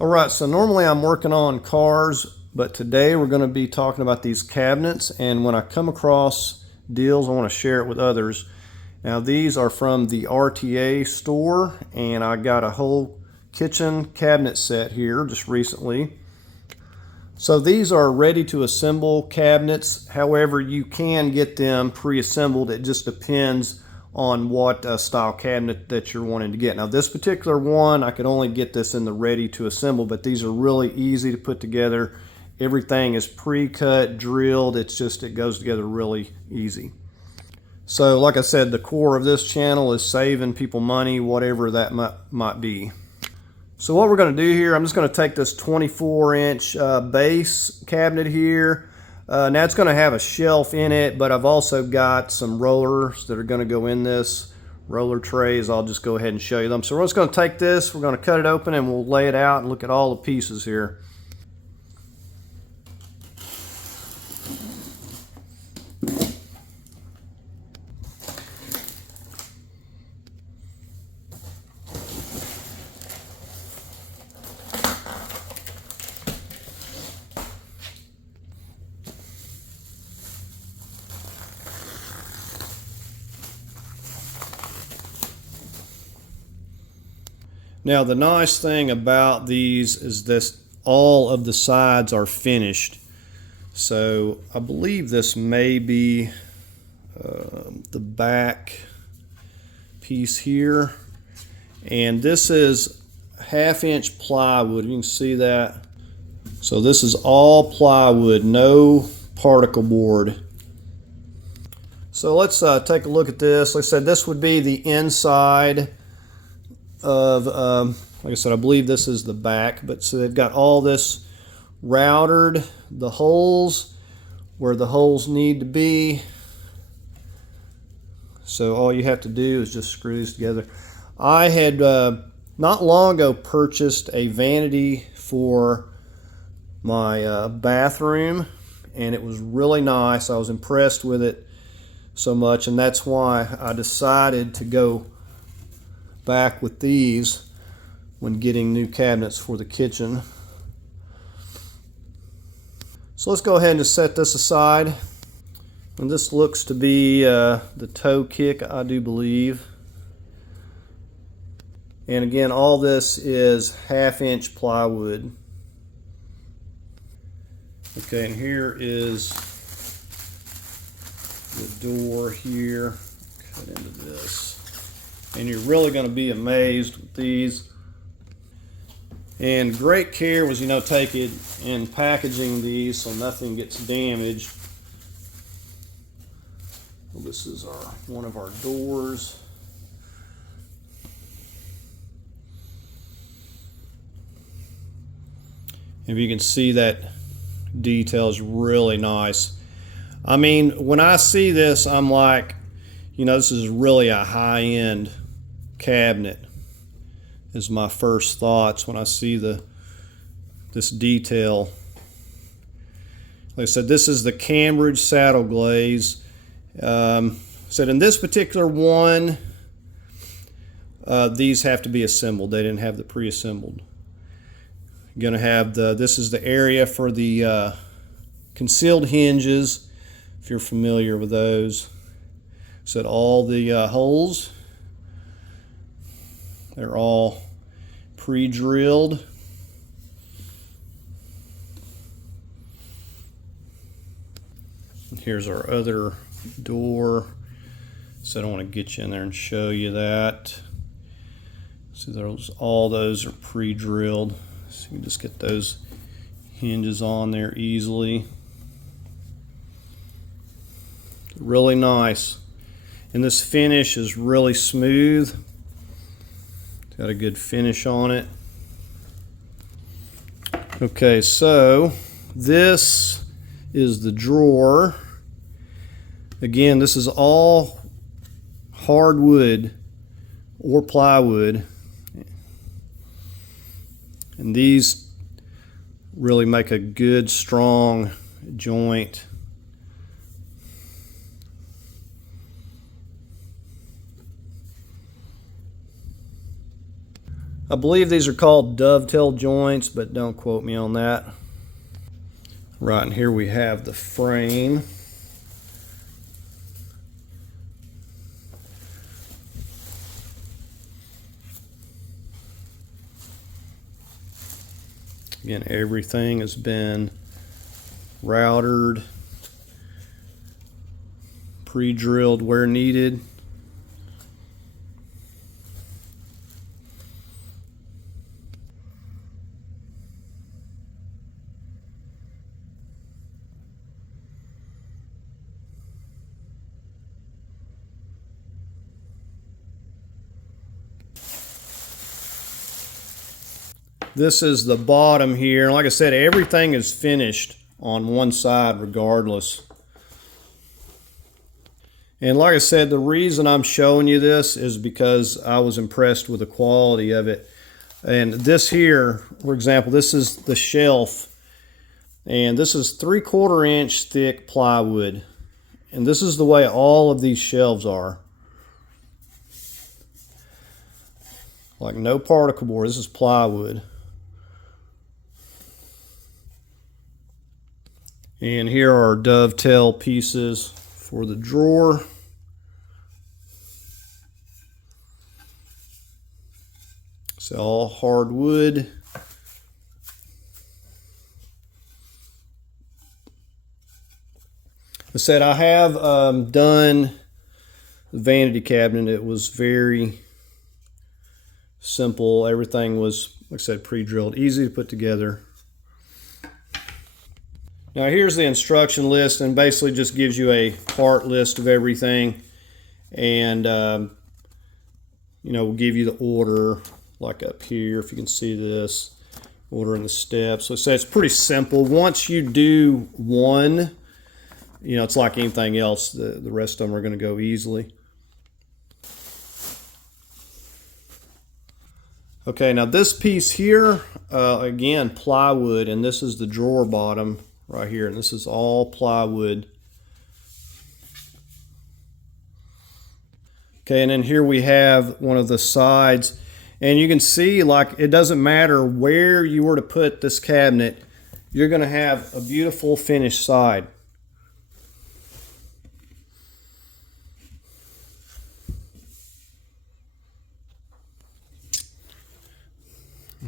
Alright, so normally I'm working on cars, but today we're going to be talking about these cabinets, and when I come across deals I want to share it with others. Now these are from the RTA store, and I got a whole kitchen cabinet set here just recently. So these are ready to assemble cabinets. However, you can get them pre-assembled. It just depends on what style cabinet that you're wanting to get. Now this particular one, I could only get this in the ready to assemble, but these are really easy to put together. Everything is pre-cut, drilled. It goes together really easy. So like I said, the core of this channel is saving people money, whatever that might be. So what we're going to do here, I'm just going to take this 24-inch base cabinet here. Now it's going to have a shelf in it, but I've also got some rollers that are going to go in this. Roller trays, I'll just go ahead and show you them. So we're just going to take this, we're going to cut it open, and we'll lay it out and look at all the pieces here. Now the nice thing about these is this, all of the sides are finished. So I believe this may be the back piece here. And this is 1/2-inch plywood, you can see that. So this is all plywood, no particle board. So let's take a look at this. Like I said, this would be the inside of, like I said, I believe this is the back, but so they've got all this routed, the holes where the holes need to be. So all you have to do is just screw these together. I had not long ago purchased a vanity for my bathroom, and it was really nice. I was impressed with it so much, and that's why I decided to go back with these when getting new cabinets for the kitchen. So let's go ahead and just set this aside. And this looks to be the toe kick, I do believe. And again, all this is 1/2-inch plywood. Okay, and here is the door here. Cut into this. And you're really going to be amazed with these. And great care was, take it in packaging these so nothing gets damaged. Well, this is one of our doors. If you can see, that detail is really nice. I mean, when I see this, I'm like, this is really a high-end cabinet, is my first thoughts when I see this detail. Like I said, this is the Cambridge saddle glaze. Said in this particular one, these have to be assembled. They didn't have the pre-assembled. You're going to have this is the area for the concealed hinges, if you're familiar with those. So all the holes, they're all pre-drilled. Here's our other door. So I don't want to get you in there and show you that. So all those are pre-drilled. So you can just get those hinges on there easily. Really nice. And this finish is really smooth. It's got a good finish on it. Okay, so this is the drawer. Again, this is all hardwood or plywood. And these really make a good, strong joint. I believe these are called dovetail joints, but don't quote me on that. Right, and here we have the frame. Again, everything has been routed, pre-drilled where needed. This is the bottom here. Like I said, everything is finished on one side regardless. And like I said, the reason I'm showing you this is because I was impressed with the quality of it. And this here, for example, this is the shelf. And this is 3/4 inch thick plywood. And this is the way all of these shelves are. Like no particle board, this is plywood. And here are dovetail pieces for the drawer. It's all hardwood. I said I have done the vanity cabinet. It was very simple. Everything was, like I said, pre-drilled, easy to put together. Now here's the instruction list, and basically just gives you a part list of everything, and you know, we'll give you the order, like up here, if you can see this, ordering the steps. So it's pretty simple. Once you do one, you know, it's like anything else, the rest of them are going to go easily. Okay, now this piece here, again, plywood, and this is the drawer bottom right here, and this is all plywood. Okay, and then here we have one of the sides, and you can see, like, it doesn't matter where you were to put this cabinet, you're going to have a beautiful finished side.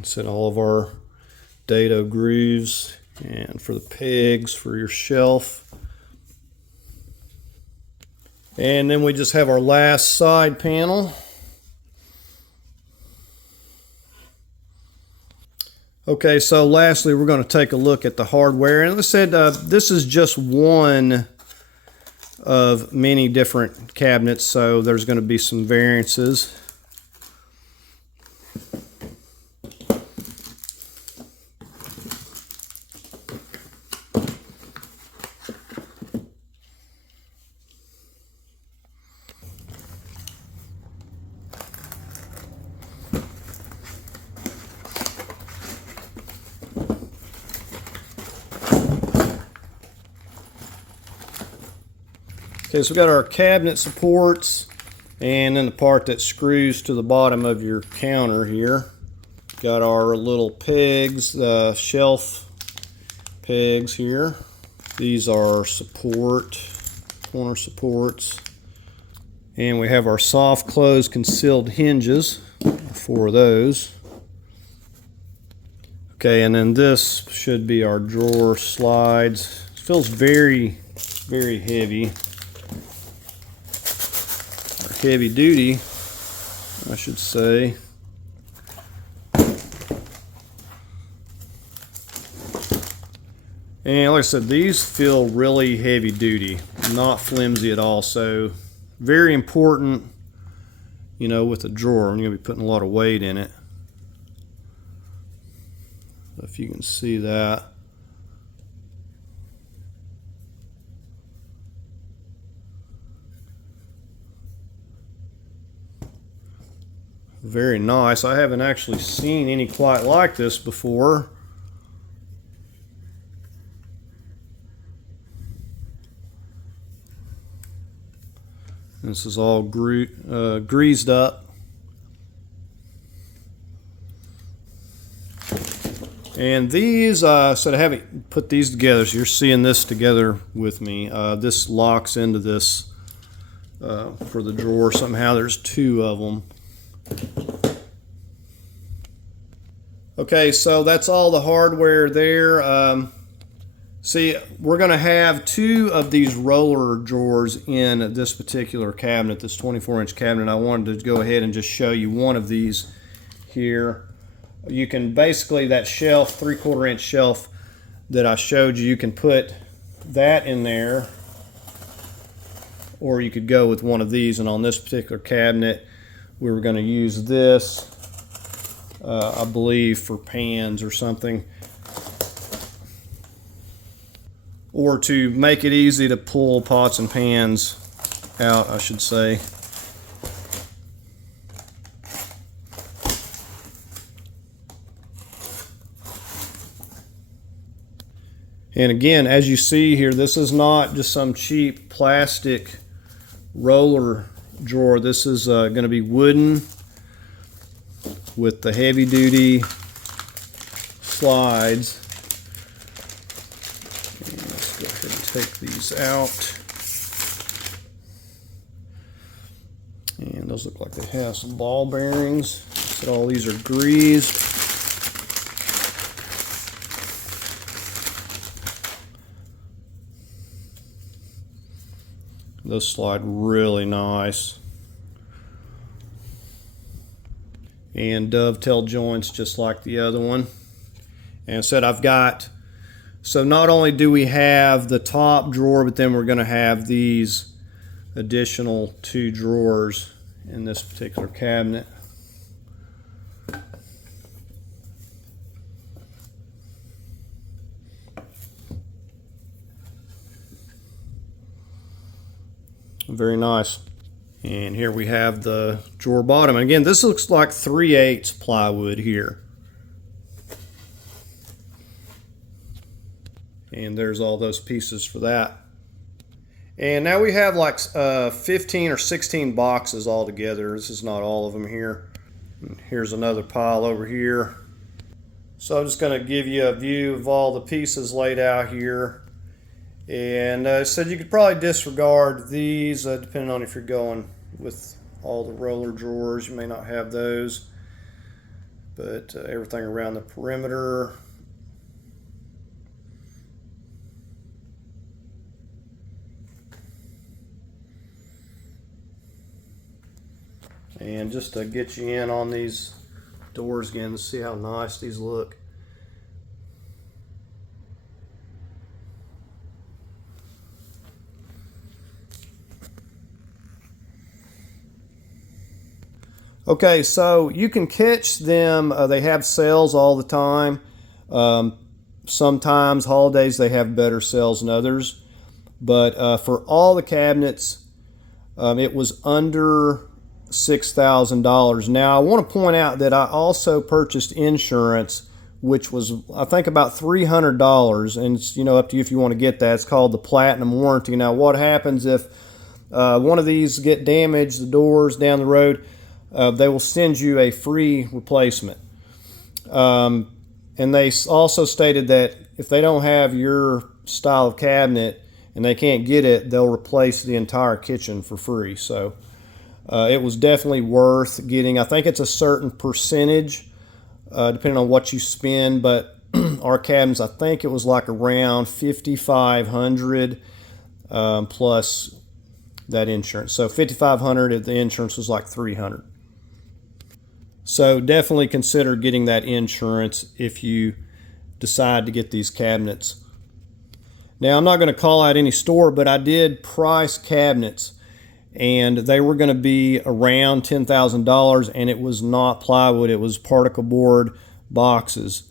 Set all of our dado grooves, and for the pegs for your shelf. And then we just have our last side panel. Okay, so lastly we're going to take a look at the hardware. And as I said, this is just one of many different cabinets, so there's going to be some variances. Okay, so we've got our cabinet supports, and then the part that screws to the bottom of your counter here. Got our little pegs, the shelf pegs here. These are corner supports. And we have our soft close concealed hinges for those. Okay, and then this should be our drawer slides. It feels very, very heavy. Heavy duty, I should say. And like I said, these feel really heavy duty, not flimsy at all. So very important, you know, with a drawer, I'm going to be putting a lot of weight in it. If you can see that. Very nice. I haven't actually seen any quite like this before. This is all greased up. And these, so I haven't put these together, so you're seeing this together with me. This locks into this for the drawer somehow. There's two of them. Okay, so that's all the hardware there. See, we're going to have two of these roller drawers in this particular cabinet, this 24-inch cabinet. I wanted to go ahead and just show you one of these here. You can basically, that shelf, 3/4 inch shelf that I showed you, you can put that in there, or you could go with one of these. And on this particular cabinet, we were going to use this, I believe, for pans or something, or to make it easy to pull pots and pans out, I should say. And again, as you see here, this is not just some cheap plastic roller drawer. This is going to be wooden with the heavy duty slides. And let's go ahead and take these out. And those look like they have some ball bearings. So all these are greased. Those slide really nice. And dovetail joints just like the other one. And I said I've got, so not only do we have the top drawer, but then we're going to have these additional two drawers in this particular cabinet. Very nice. And here we have the drawer bottom. And again, this looks like 3/8 plywood here. And there's all those pieces for that. And now we have like 15 or 16 boxes all together. This is not all of them here. And here's another pile over here. So I'm just going to give you a view of all the pieces laid out here. And I said you could probably disregard these depending on if you're going with all the roller drawers. You may not have those, but everything around the perimeter. And just to get you in on these doors again to see how nice these look. Okay, so you can catch them. They have sales all the time. Sometimes holidays they have better sales than others. But for all the cabinets, it was under $6,000. Now I want to point out that I also purchased insurance, which was I think about $300, and it's, you know, up to you if you want to get that. It's called the Platinum Warranty. Now what happens if one of these get damaged, the doors down the road? They will send you a free replacement. And they also stated that if they don't have your style of cabinet and they can't get it, they'll replace the entire kitchen for free. So it was definitely worth getting. I think it's a certain percentage depending on what you spend, but our cabinets, I think it was like around $5,500 plus that insurance. So $5,500, the insurance was like $300. So definitely consider getting that insurance if you decide to get these cabinets. Now I'm not going to call out any store, but I did price cabinets, and they were going to be around $10,000, and it was not plywood, it was particle board boxes.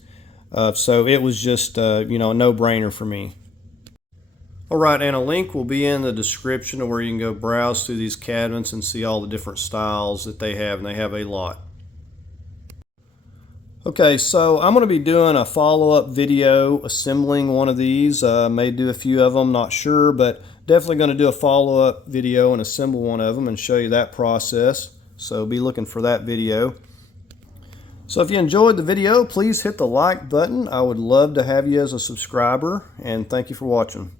So it was just you know, a no-brainer for me. Alright, and a link will be in the description where you can go browse through these cabinets and see all the different styles that they have, and they have a lot. Okay, so I'm going to be doing a follow-up video assembling one of these. May do a few of them, not sure, but definitely going to do a follow-up video and assemble one of them and show you that process. So be looking for that video. So if you enjoyed the video, please hit the like button. I would love to have you as a subscriber, and thank you for watching.